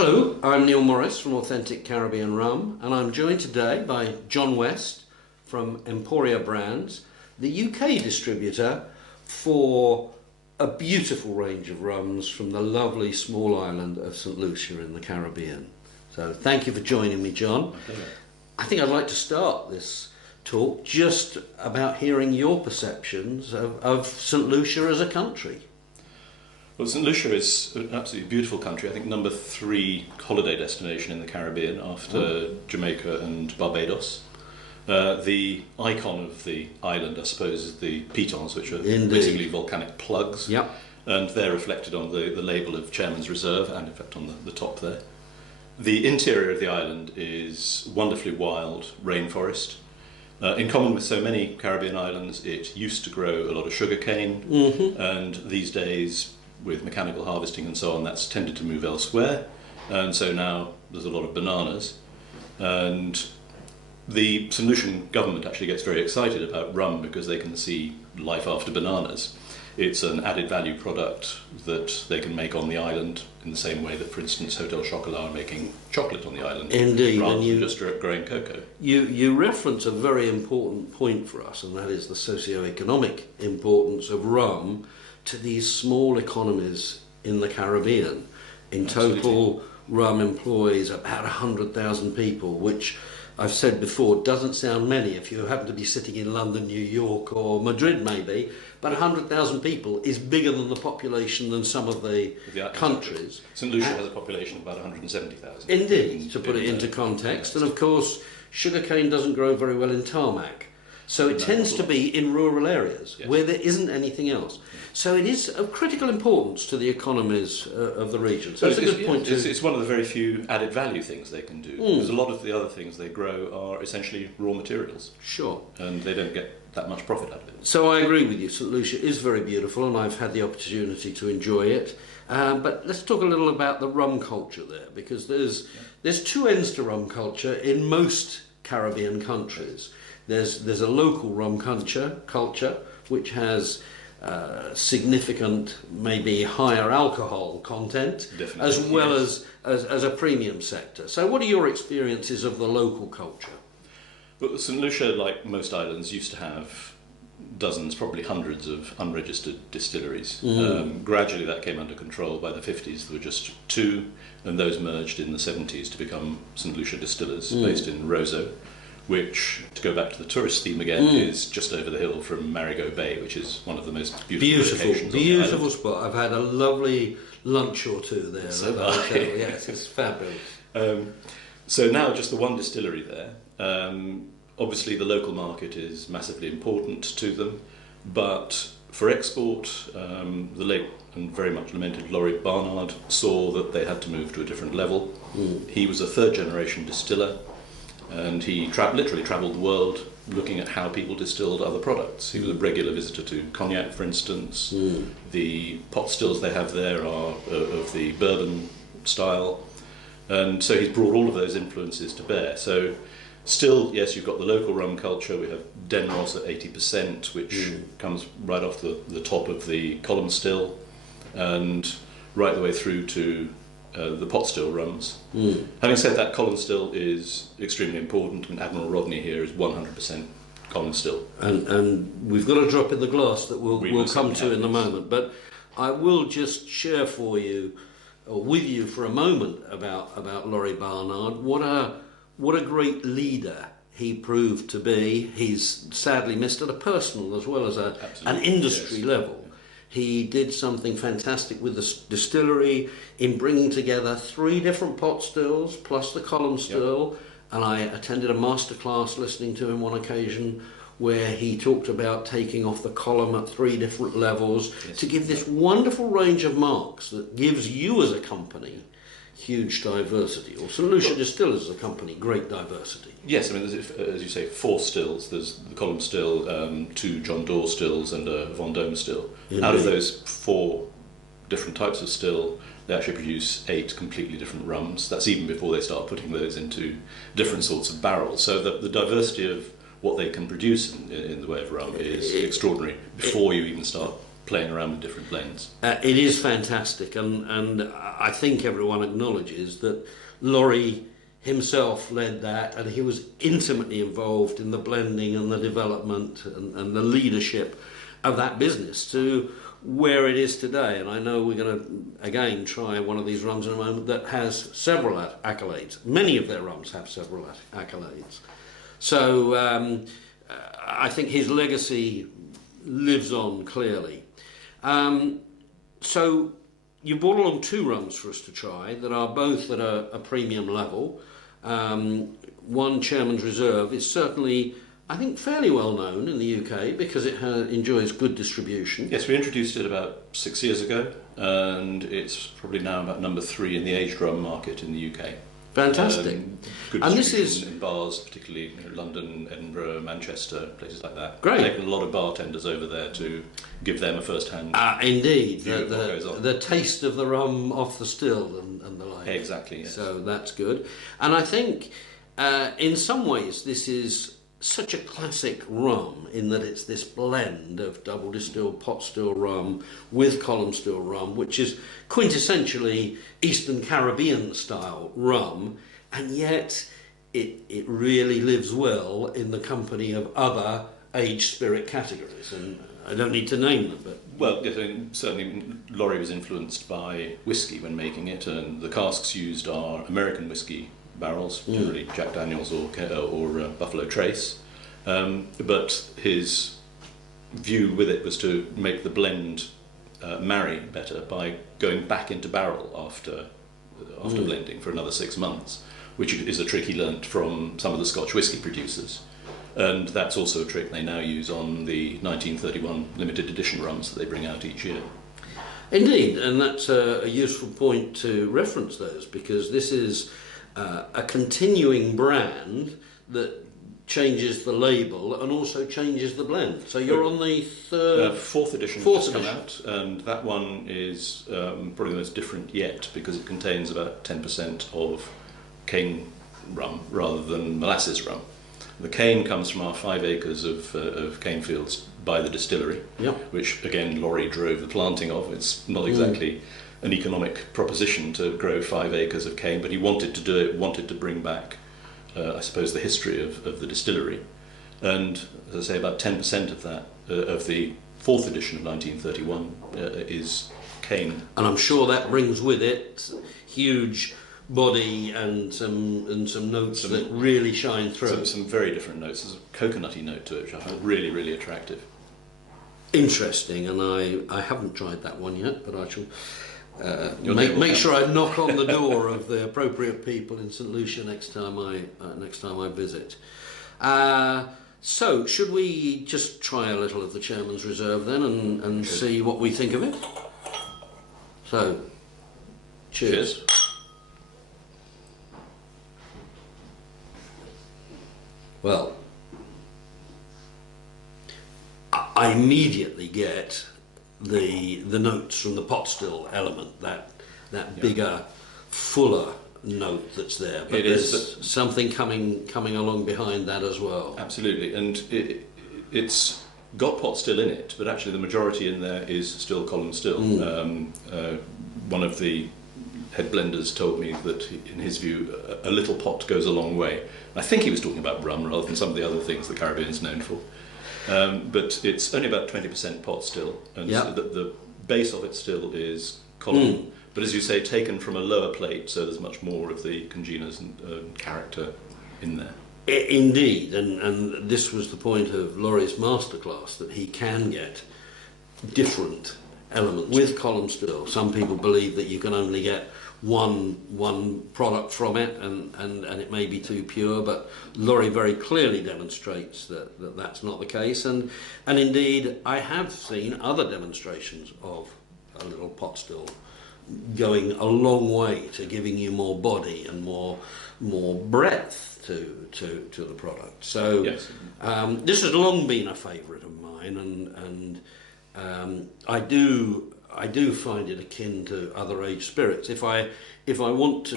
Hello, I'm Neil Morris from Authentic Caribbean Rum, and I'm joined today by John West from Emporia Brands, the UK distributor for a beautiful range of rums from the lovely small island of St Lucia in the Caribbean. So thank you for joining me, John. I think I'd like to start this talk just about hearing your perceptions of St Lucia as a country. Well, St Lucia is an absolutely beautiful country. I think number 3 holiday destination in the Caribbean after Jamaica and Barbados. The icon of the island, I suppose, is the pitons, which are basically volcanic plugs. Yep. And they're reflected on the label of Chairman's Reserve and, in fact, on the top there. The interior of the island is wonderfully wild rainforest. In common with so many Caribbean islands, it used to grow a lot of sugarcane, and these days, with mechanical harvesting and so on, that's tended to move elsewhere, and so now there's a lot of bananas. And the St Lucian government actually gets very excited about rum because they can see life after bananas. It's an added value product that they can make on the island in the same way that, for instance, Hotel Chocolat are making chocolate on the island. Indeed. Rather than just growing cocoa. You reference a very important point for us, and that is the socio-economic importance of rum to these small economies in the Caribbean. In total, rum employs about 100,000 people, which I've said before doesn't sound many if you happen to be sitting in London, New York or Madrid maybe, but 100,000 people is bigger than the population than some of the countries. St Lucia has a population of about 170,000. Indeed, to put it into context, and of course sugarcane doesn't grow very well in tarmac. So it tends to be in rural areas where there isn't anything else. So it is of critical importance to the economies of the region. So it's a good point. It's one of the very few added value things they can do. Because a lot of the other things they grow are essentially raw materials. Sure. And they don't get that much profit out of it. So I agree with you. St Lucia is very beautiful, and I've had the opportunity to enjoy it. But let's talk a little about the rum culture there, because there's two ends to rum culture in most Caribbean countries. There's a local rum culture which has significant, maybe higher alcohol content, as well as a premium sector. So what are your experiences of the local culture? Well, St Lucia, like most islands, used to have dozens, probably hundreds of unregistered distilleries. Gradually that came under control. By the 50s there were just 2, and those merged in the 70s to become St Lucia Distillers, based in Roseau, which, to go back to the tourist theme again, is just over the hill from Marigot Bay, which is one of the most beautiful locations. Beautiful spot. I've had a lovely lunch or two there. So yes, it's fabulous. So now just the one distillery there. Obviously the local market is massively important to them, but for export, the late and very much lamented Laurie Barnard saw that they had to move to a different level. He was a 3rd generation distiller, and he literally travelled the world looking at how people distilled other products. He was a regular visitor to cognac, for instance. The pot stills they have there are of the bourbon style, and so he's brought all of those influences to bear. So still, yes, you've got the local rum culture. We have Denros at 80%, which comes right off the top of the column still, and right the way through to the pot still rums. Having said that, column still is extremely important, and Admiral Rodney here is 100% column still. And we've got a drop in the glass that we'll come to in a moment, but I will just share for you, or with you for a moment, about Laurie Barnard. What a great leader he proved to be. He's sadly missed at a personal as well as an industry level. He did something fantastic with the distillery in bringing together 3 different pot stills plus the column still, and I attended a masterclass listening to him on occasion where he talked about taking off the column at 3 different levels to give this wonderful range of marks that gives you as a company huge diversity, or St Lucia Distillers as a company, great diversity. Yes, I mean, as you say, 4 stills. There's the column still, 2 John Doerr stills, and a Vendôme still. Indeed. Out of those 4 different types of still, they actually produce 8 completely different rums. That's even before they start putting those into different sorts of barrels. So the diversity of what they can produce in the way of rum is extraordinary before you even start playing around with different blends. It is fantastic, and I think everyone acknowledges that Laurie himself led that, and he was intimately involved in the blending and the development and the leadership of that business to where it is today. And I know we're going to again try one of these rums in a moment that has several accolades. Many of their rums have several accolades. So I think his legacy lives on clearly. So you brought along two rums for us to try that are both at a premium level. One, Chairman's Reserve, is certainly, I think, fairly well known in the UK because it enjoys good distribution. Yes, we introduced it about 6 years ago, and it's probably now about number 3 in the aged rum market in the UK. Fantastic. Good And distribution this is in bars, particularly London, Edinburgh, Manchester, places like that. Great. Taking a lot of bartenders over there to give them a first-hand indeed view of what goes on. the taste of the rum off the still and the like. Exactly, yes. So that's good. And I think in some ways this is such a classic rum in that it's this blend of double distilled pot still rum with column still rum, which is quintessentially Eastern Caribbean style rum, and yet it really lives well in the company of other aged spirit categories, and I don't need to name them, but Well, yes, I mean, certainly Laurie was influenced by whiskey when making it, and the casks used are American whiskey barrels, generally Jack Daniels or Buffalo Trace. But his view with it was to make the blend marry better by going back into barrel after blending for another 6 months, which is a trick he learnt from some of the Scotch whisky producers. And that's also a trick they now use on the 1931 limited edition rums that they bring out each year. indeed, and that's a useful point to reference those, because this is a continuing brand that changes the label and also changes the blend. So you're on the fourth edition just come out, and that one is probably the most different yet because it contains about 10% of cane rum rather than molasses rum. The cane comes from our 5 acres of cane fields by the distillery, which again Laurie drove the planting of. It's not exactly an economic proposition to grow 5 acres of cane, but he wanted to do it, wanted to bring back, I suppose, the history of the distillery. And as I say, about 10% of that, of the 4th edition of 1931, is cane. And I'm sure that brings with it huge body and some notes that really shine through. Some very different notes. There's a coconutty note to it, which I find really, really attractive. Interesting, and I haven't tried that one yet, but I shall make sure I knock on the door of the appropriate people in St Lucia next time I visit. So, should we just try a little of the Chairman's Reserve then and see what we think of it? So, cheers. Well, I immediately get the notes from the pot still element, that bigger, fuller note that's there. But there's something coming along behind that as well. Absolutely, and it's got pot still in it, but actually the majority in there is still column still. One of the head blenders told me that, in his view, a little pot goes a long way. I think he was talking about rum rather than some of the other things the Caribbean's known for. But it's only about 20% pot still, and so the base of it still is column. But as you say, taken from a lower plate, so there's much more of the congeners and character in there. Indeed, and this was the point of Laurie's masterclass, that he can get different elements with column still. Some people believe that you can only get one product from it, and it may be too pure, but Laurie very clearly demonstrates that that's not the case, and indeed I have seen other demonstrations of a little pot still going a long way to giving you more body and more breadth to the product. So yes. This has long been a favourite of mine, and I do find it akin to other aged spirits. If I want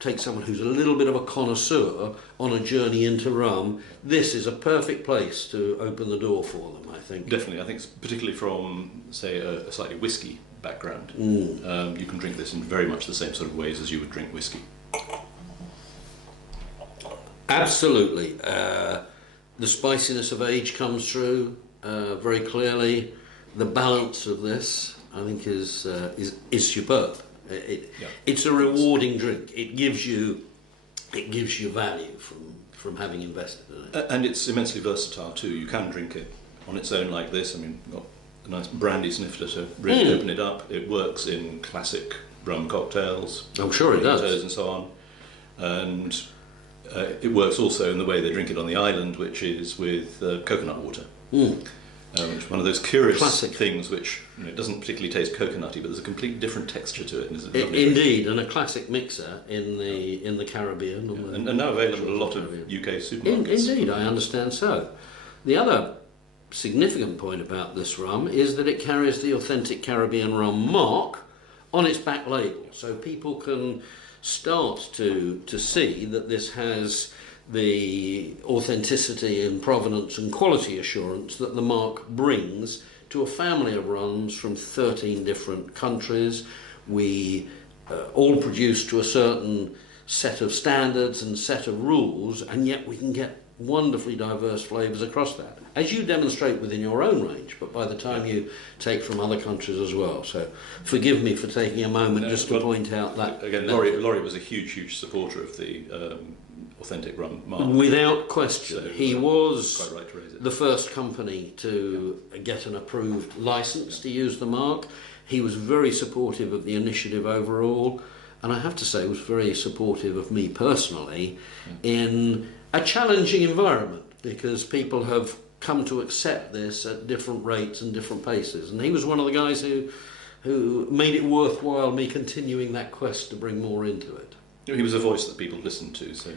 to take someone who's a little bit of a connoisseur on a journey into rum, this is a perfect place to open the door for them, I think. Definitely, I think particularly from, say, a slightly whiskey background, you can drink this in very much the same sort of ways as you would drink whiskey. Absolutely. The spiciness of age comes through very clearly. The balance of this, I think, is superb. It's a rewarding drink. It gives you value from having invested in it. And it's immensely versatile too. You can drink it on its own like this. I mean, you've got a nice brandy snifter to really open it up. It works in classic rum cocktails. I'm sure it does. And so on. And it works also in the way they drink it on the island, which is with coconut water. Which is one of those curious things which it doesn't particularly taste coconutty, but there's a completely different texture to it. Indeed, and a classic mixer in the Caribbean. And now available in a lot of UK supermarkets. Indeed, I understand so. The other significant point about this rum is that it carries the authentic Caribbean rum mark on its back label, so people can start to see that this has the authenticity and provenance and quality assurance that the mark brings to a family of rums from 13 different countries. We all produce to a certain set of standards and set of rules, and yet we can get wonderfully diverse flavours across that, as you demonstrate within your own range, but by the time you take from other countries as well. So forgive me for taking a moment just to point out that. Again, Laurie was a huge supporter of the authentic rum mark. Without question. So, he was quite right to raise it. The first company to get an approved licence to use the mark. He was very supportive of the initiative overall, and I have to say was very supportive of me personally in a challenging environment, because people have come to accept this at different rates and different paces, and he was one of the guys who made it worthwhile me continuing that quest to bring more into it. He was a voice that people listened to, so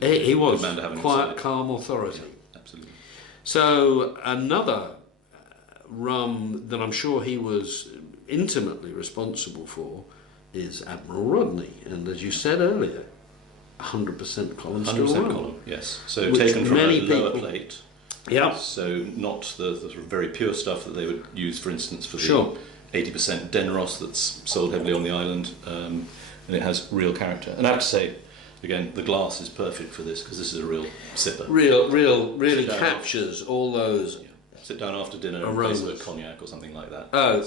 he was quiet, calm authority. Yeah, absolutely. So another rum that I'm sure he was intimately responsible for is Admiral Rodney, and as you said earlier, 100% column still rum. Column, yes. So taken from a lower plate. Yeah. So not the sort of very pure stuff that they would use, for instance, for the 80% Denros that's sold heavily on the island. And it has real character. And I have to say, again, the glass is perfect for this, because this is a real sipper. Really captures all those. Yeah. Sit down after dinner and taste a cognac or something like that. Oh,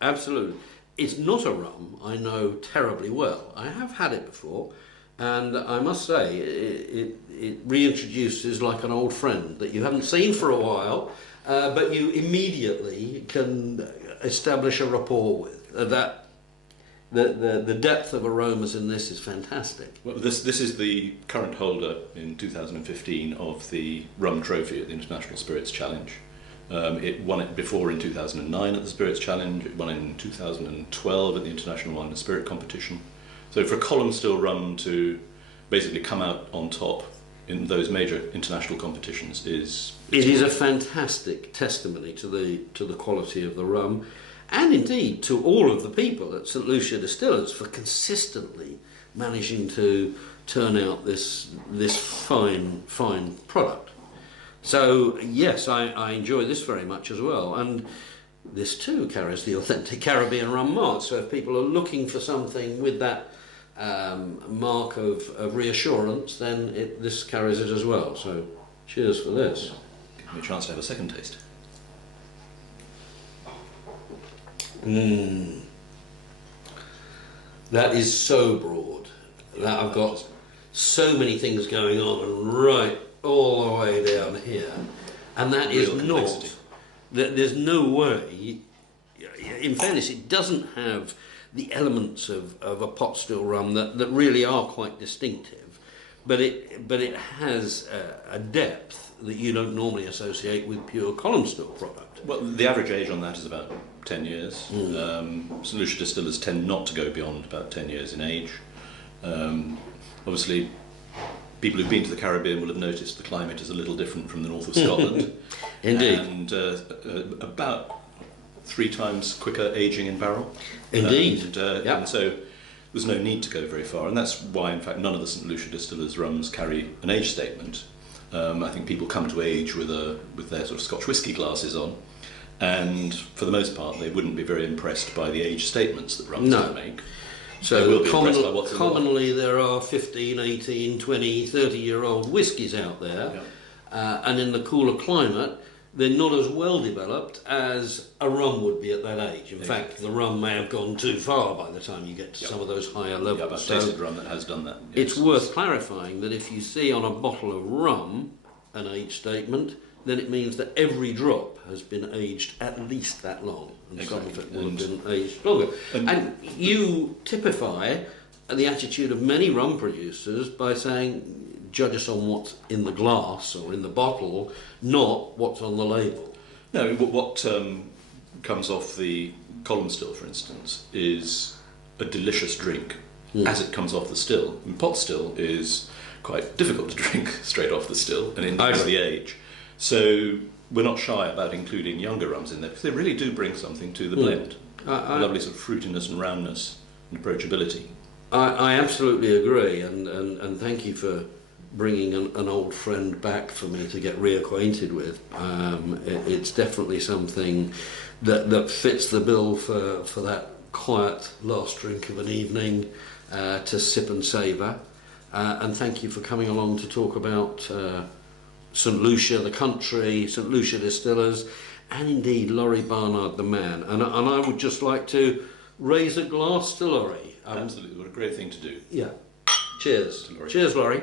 absolutely. It's not a rum I know terribly well. I have had it before, and I must say it reintroduces like an old friend that you haven't seen for a while, but you immediately can establish a rapport with. The depth of aromas in this is fantastic. Well, this is the current holder in 2015 of the Rum Trophy at the International Spirits Challenge. It won it before in 2009 at the Spirits Challenge. It won it in 2012 at the International Wine and Spirit Competition. So for a column still rum to basically come out on top in those major international competitions is a fantastic testimony to the quality of the rum. And indeed to all of the people at St Lucia Distillers for consistently managing to turn out this fine product. So yes, I enjoy this very much as well, and this too carries the authentic Caribbean rum mark. So if people are looking for something with that mark of reassurance, then this carries it as well. So cheers for this. Give me a chance to have a second taste. That is so broad. That I've got so many things going on, and right all the way down here, and that is not. There's no way. In fairness, it doesn't have the elements of a pot still rum that really are quite distinctive, but it has a depth that you don't normally associate with pure column still product. Well, the average age on that is about 10 years. St Lucia Distillers tend not to go beyond about 10 years in age. Obviously, people who've been to the Caribbean will have noticed the climate is a little different from the north of Scotland. Indeed. And about 3 times quicker aging in barrel. Indeed. And so there's no need to go very far, and that's why, in fact, none of the St Lucia Distillers rums carry an age statement. I think people come to age with their sort of Scotch whisky glasses on, and for the most part, they wouldn't be very impressed by the age statements that rums make. So will be impressed by what's commonly there are 15, 18, 20, 30-year-old whiskies out there, and in the cooler climate, they're not as well developed as a rum would be at that age. In fact, the rum may have gone too far by the time you get to some of those higher levels. Yeah, I've tasted rum that has done that. Yes. It's worth clarifying that if you see on a bottle of rum an age statement, then it means that every drop has been aged at least that long, and some of it will have been aged longer. And you typify the attitude of many rum producers by saying, judge us on what's in the glass or in the bottle, not what's on the label. No, what comes off the column still, for instance, is a delicious drink as it comes off the still. And pot still is quite difficult to drink straight off the still, and indicates the age. So we're not shy about including younger rums in there, because they really do bring something to the blend. A lovely sort of fruitiness and roundness and approachability. I absolutely agree, and thank you for bringing an old friend back for me to get reacquainted with. It's definitely something that fits the bill for that quiet last drink of an evening to sip and savour. And thank you for coming along to talk about St Lucia, the country, St Lucia Distillers, and indeed Laurie Barnard, the man. And I would just like to raise a glass to Laurie. Absolutely, what a great thing to do. Yeah. Cheers. Cheers, Laurie.